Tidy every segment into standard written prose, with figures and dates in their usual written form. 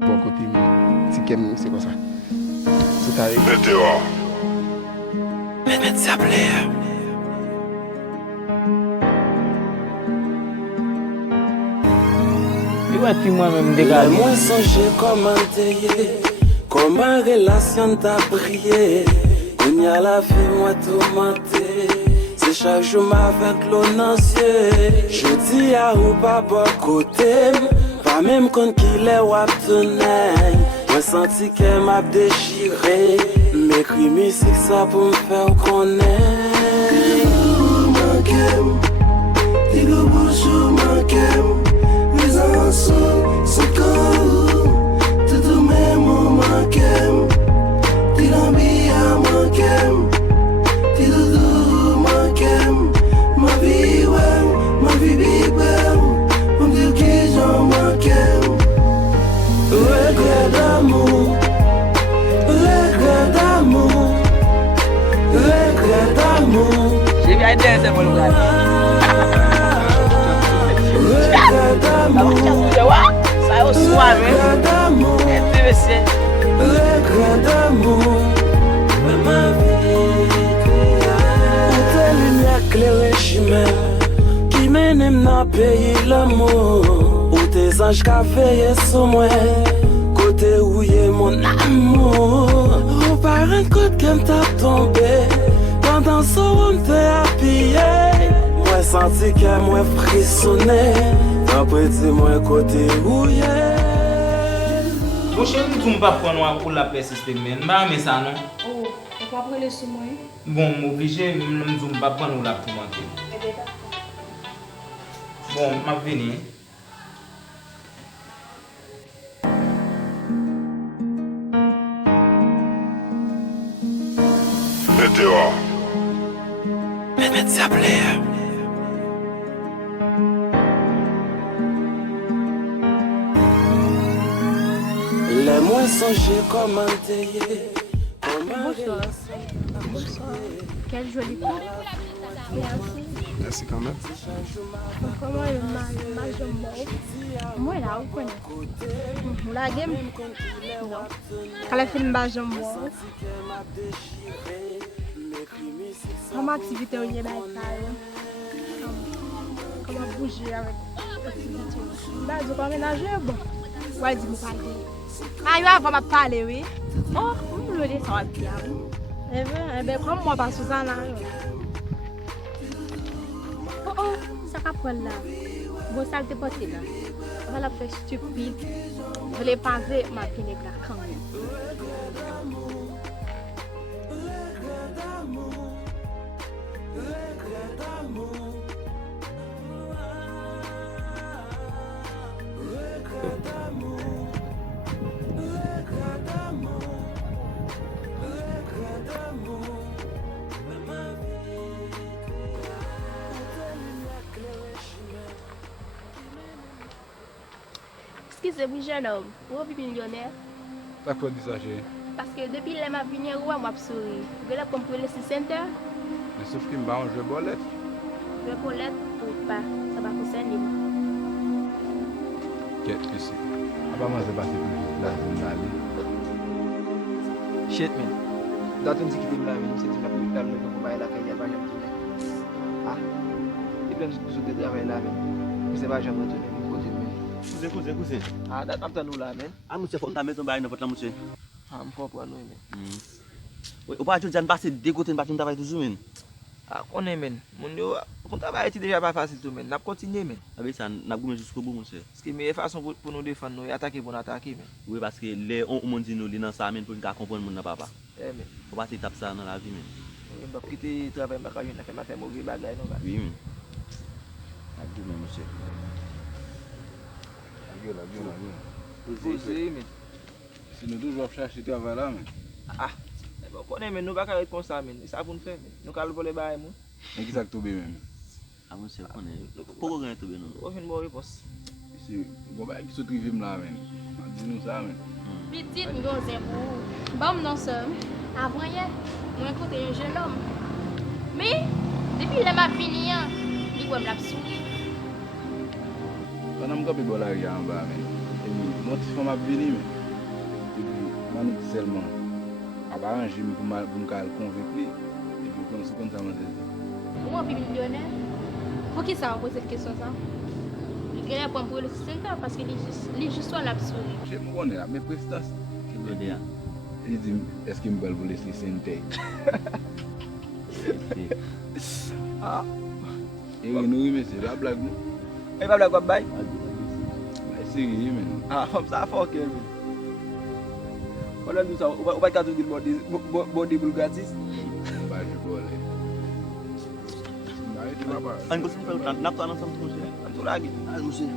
Bon côté, mais si c'est comme ça. C'est arrivé. Météo. Mehmet Sabler. Moi songer comment t'aider, comment relation t'a prié. On y a la vie moi tourmenté, c'est chaque jour avec l'onancier. Je dis à ou pas bon côté, pas même quand qu'il est ou abtenait. Moi senti qu'elle m'a déchiré, m'écrit musique ça pour me faire connaître. C'est comme tout même manquem, t'es l'ambia manquem, t'es doudou manquem, ma vie bibem, on dit que j'en manquem. Regret d'amour, regret d'amour, regret d'amour. J'ai bien dansé pour le gars. Ça au soir, intéressé. Regret d'amour, ma vie. Où tes lumières claires chemin qui mènent dans le pays l'amour. Où tes anges qui veillent sur moi, côté où est mon amour. Aux parents côté qui t'a tombé, pendant ce on t'a appuyé. Moi senti que moi frissonné. Après dis-moi côté où est. Bon chérie, tu ne pas prendre pour la paix système, mais ça non. Oh, tu pas prendre le sous moi. Bon, m'obligé, je ne pas prendre la pour manquer. Bon, m'a venu. Météo. Mehmet Sabler. Les moins songer comment t'aider. Bonsoir. Bonsoir. Quelle jolie coupe. Merci. Merci quand même. Comment est ma jambe? Moi là, vous connaissez. La game? Non. Quand la film ma jambe. Comment activité on y est là? Comment bouger avec l'activité? Bah, je peux ménager bon. Ouais, dis-moi parler. Ah, il va parler, oui. Oh, vous me le dites, ça va bien. Eh bien, prends-moi par Suzanne. Oh, oh, ça capole là. Bon, ça te porte là. On va la faire stupide. Je l'ai pensé, ma fille est là quand même. Excusez-moi, jeune homme, vous êtes millionnaire? T'as quoi dit ça, chérie? Parce que depuis que je suis venu, moi je souris. Vous avez compris le center? Mais sauf qu'il m'a un jeu bolette. Je vais pour l'aide ou pas, ça va concerner moi. Qu'est-ce que c'est? Apparemment, c'est passé plus vite là, c'est une allée. Shit, man. Dato mziki di mlami, msiti na pili kalu kwa kubaila kaya ba jam tune. Ah. Di plan sou de travail là, man. Mse ba jam retourner min côté men. Cousin. Ah, dat am tan nou là, man. Ah, monsieur, faut mettre ton bail dans votre là, monsieur. Ah, m comprend nou, men. Oui, ou pas, tu viens de passer de côté, de travail toujours, men. Ah, konnen, men. Mon yo, kon travail ti déjà pas facile tout, men. N'a continuer, men. Ah oui, ça, n'a goûté jusqu'au bout, monsieur. Parce que meilleure façon pour nous défendre, nous attaquer pour nous attaquer, men. Oui, parce que les on monde dit nous, les dans ça, men, pour nous comprendre mon papa. Eh, men. Faut pas étape ça dans la vie, men. On va quitter travail, ma caille, on a fait mauvais bagay, non, Oui, men. Ah, Dieu, men, monsieur. La gueule. Posé, men. Si nous toujours chercher travail là, mais. Ah. Eh, bon, konnen, men. Nous pas carré comme ça, men. Ça pour nous faire, men. Nous calme pour les bails, mon. Mais qui ça que tombé même? Ah, monsieur, on est. Pourquoi on est tombé, non? On fait une bonne réponse. Si, bon, bah, qui se trouve là, mais. Dis-nous ça, mais. Petit, nous avons un bon, non, ça. Avant hier, moi, écoute, un jeune homme. Mais, depuis que m'a fini, il va me la sourire. Pendant que je suis là, en bas, mais. Mon petit femme a venu, mais. Et puis, moi, nous seulement. À part un gym pour me convaincre. Et puis, comme ça, m'a dit. Comment on est millionnaire? Pour qui ça va poser cette question ça? Il gagne pour le système parce qu'il est juste là l'absolu. Je me connais là, mes prestations. Il dit, est-ce qu'il me va voler ces centaines? Ah. Et oui, mais c'est la blague, non? Et pas blague quoi bail? C'est sérieux, mais. Ah, comme ça faut que voilà nous ça, on va garder body gratis. Bah, je vois. An ko sun fa nak to anan sam to monsieur. Am to lagi. Ah monsieur.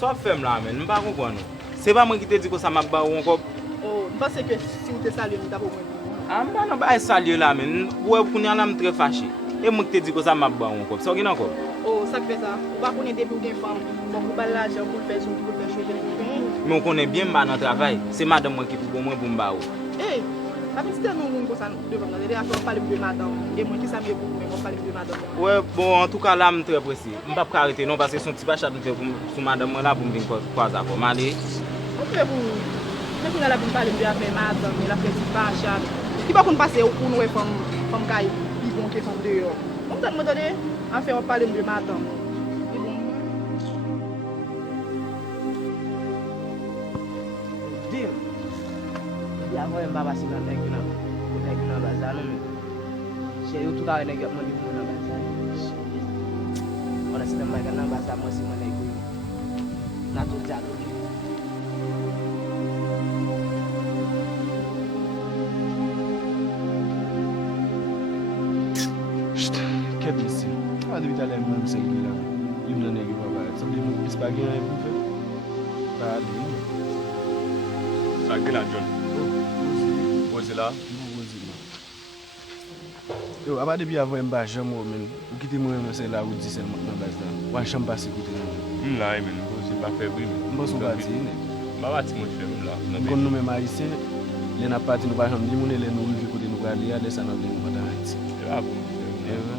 So fem la men, mpa kompon nou. Se pa mwen ki te di ko sa mak ba ou ankop. Oh, pense que si vous te saluez, vous avez moins. A mba nan ba e salye la men. Wè pou nyan la m tre fache. E mwen ki te di ko sa mak ba ou ankop. So gen ankop. Oh, ça fait ça. Vous va connaître depuis une femme. Bon, vous parlez l'argent pour le faire, pour le faire chauffer. Men on konen bien mba nan travay. Se madame mwen ki pou bon mwen pou mba ou. Eh, avec c'était nous comme ça devant nous. Déjà on parle de madame. Et moi qui ça mieux pour nous, on parle de madame. Ouais, bon, en tout cas là m tre pressé. Mpa pou arrêter non parce que son petit pachat m fe sou madame mwen la pou m vin kwa zako. Mali. Mais vous n'allez pas parler de affaire madame, la fait du pachat. Qui va qu'on passer pour nous femme caille, ils vont que femme dehors. On t'a demandé affaire on parle de madame. Dim. Ya voye mbaba si nan nek nan bazan nou. Che yo tout a nek yo mwen di nan bazan. Wala si nan bagan nan bazan mwen si mwen nek yo. Na tout jalo. Ket misi. A debi talen mwen mse gwi la. Yon nan negi waba. Sa mwen mwen pis pa gen yon pou fe. Pa ali. Sa gen la John. Ozi la? Ozi la. Yo, aba debi avoye mba jam ou men. Ou kite mwen mwen se la ou di sen nan baz la. Wan chanm pasi koute nan. La men. Ozi pa febri men. Mba sou bati ne. Mba bati mwen chem la. Kon nou men ma ise. Le na pati nou pa chanm di moun le nou rivi kote nou gali ya desan nou den nou pata hati. Ya bon. Eva.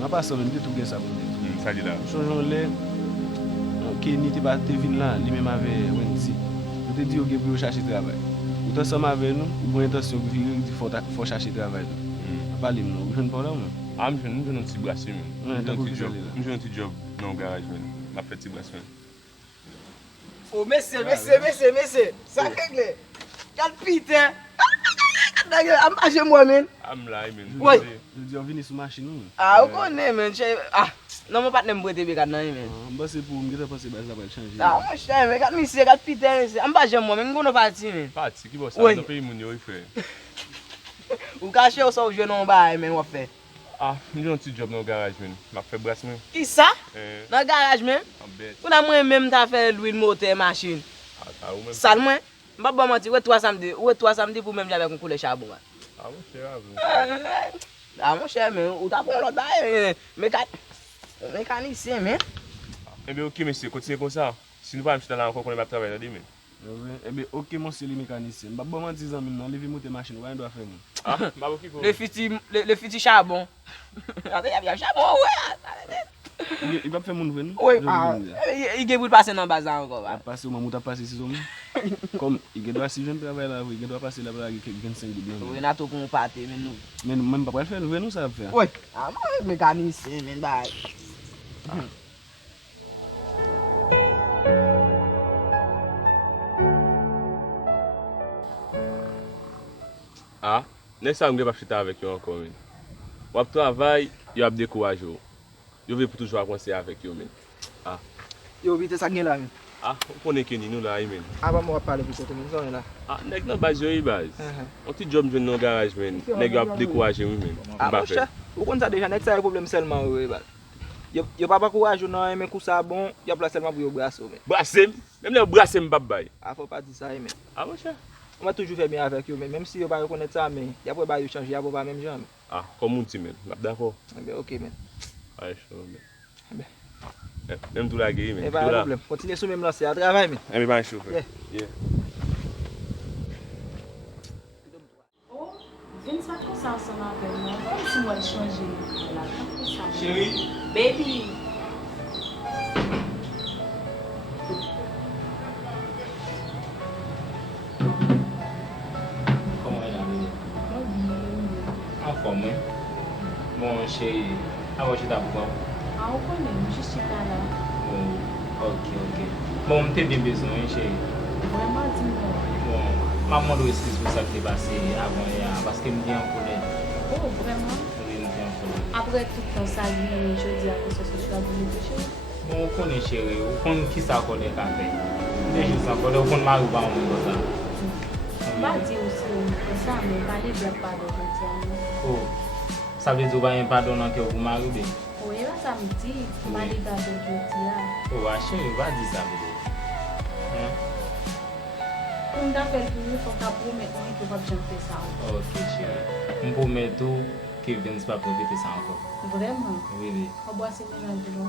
Mwen pa sa men de tou gen sa bon de tou. Sa di la. Chonjon le. Ke ni te ba te vin la, li men ave wen ti. Ou te di yo ge pou yo chache travay. Ou te som ave nou, ou bon intasyon ki di fò chache travay nou. Palim nou, ou jen pa la men. A mwen jen nou ti brase men. Mwen jen nou ti job nan garaj men. La fè ti brase men. Oh, messe. Ça règle. Quel putain. Am aje moi men. Am la men. Oui. Je di yo vini sou machin nou. Ah, ou konnen men. Non mwen pat nem brete be kat nan men. Mba se pou mge te pase baz la bal chanje. Ah, mwen chay men. Kat misi, kat putain. Am pa jem moi men. Mwen kono pati men. Pati, ki bo sa. Nan peyi moun yo yi fè. Ou kache ou sa ou jwen nan ba men wap fè. Ah, mwen jen nou ti job nan garaj men. La fè brase men. Ki sa? Nan garaj men? An bet. Kou nan mwen men ta fè louil mote machin. A ou men. Sal mwen? Mba ba manti, ou 3 samedi pou men jave kon koule chabou man. A mwen chè avou. A mwen chè men, ou ta pon lot baye mekanisyen men. Ebe ok mese, kontine kon sa. Si nou pa mse talan ankon konen bap travay nan di men. Ebe ok monsi li mekanisyen. Mba ba manti zan min nan levi mote machin, wè yon do a fè men. Ah, mba bo ki kon. Le fiti chabon. Ate yav chabon wè. I bap fè moun ven? Oui, i ge bout pase nan bazan anko ba. Pase ou mamou ta pase si zon. Kom, i ge do a si jen travay la vwe, i ge do a pase la vwe ake 25 di blan. Ou yon ato kon pate men nou. Men pa pral fè nou ven nou sa ap fè? Oui, a mwen mekanisyen men ba. Ah, nek sa mwen pa chita avèk yo ankon men. Wap travay, yo ap dekouaj yo. Yo ve pou toujou a konsey avèk yo men. Ah. Yo vite sa gen la men. Ah, on konen keni nou la men. A ba mwen pale pou kote men, zon la. Ah, nek nan baz yo yi baz. On ti job jwen nan garaj men. Nek yo ap dekouaj yo men. A mwen chè, ou kon sa deja, nek sa yon problem selman yo yi baz. Yo pa pa kouaj yo nan men kousa bon, yo pla selman pou yo braso men. Brasem? Mem le brasem bab bay. A fò pa di sa men. Ah, mwen chè. On va toujou fè bien avèk yo men, mèm si yo pa rekonnet sa men, ya pou ba yo chanji, ya pou ba mèm jan men. Ah, kom moun ti men. Lap dako? Ebe ok men. Aye, chou men. Même tout la gueule, mais. Pas de problème. Continuez sur même lancé à travail, mais. Eh, mais pas un chauffeur. Yeah. Oh, Vince va trop ça ensemble avec moi. Comme si moi, je changeais. Chérie. Baby. Comment elle a mis? En forme, hein? Bon, chérie, avant je t'apprends. Ah, on connaît, je suis pas là. Bon, ok. Bon, t'es bien besoin, chérie. Vraiment, dis-moi. Bon, maman doit excuse pour ça qui est passé avant hier, parce qu'elle me dit en colère. Oh, vraiment? Oui, elle me dit en colère. Après tout le temps, ça vient, je dis à cause de ce que tu as voulu toucher. Bon, on connaît chérie, on connaît qui ça colère qu'a fait. Des choses en colère, on connaît Marie pas en comme ça. Pas dire aussi, ça, mais pas les blagues pas de gentil. Oh, ça veut dire qu'il n'y a pas pardon que vous m'arrivez. Oui, là, ça me dit, pas les blagues de gentil. Oh, chérie, va dire ça, veut dire. On t'a fait tout, il faut que tu promettes que tu vas jamais faire ça encore. Ok, chérie. Je promets tout que Vince ne va pas répéter ça encore. Vraiment? Oui. On boit ces mélanges de l'eau.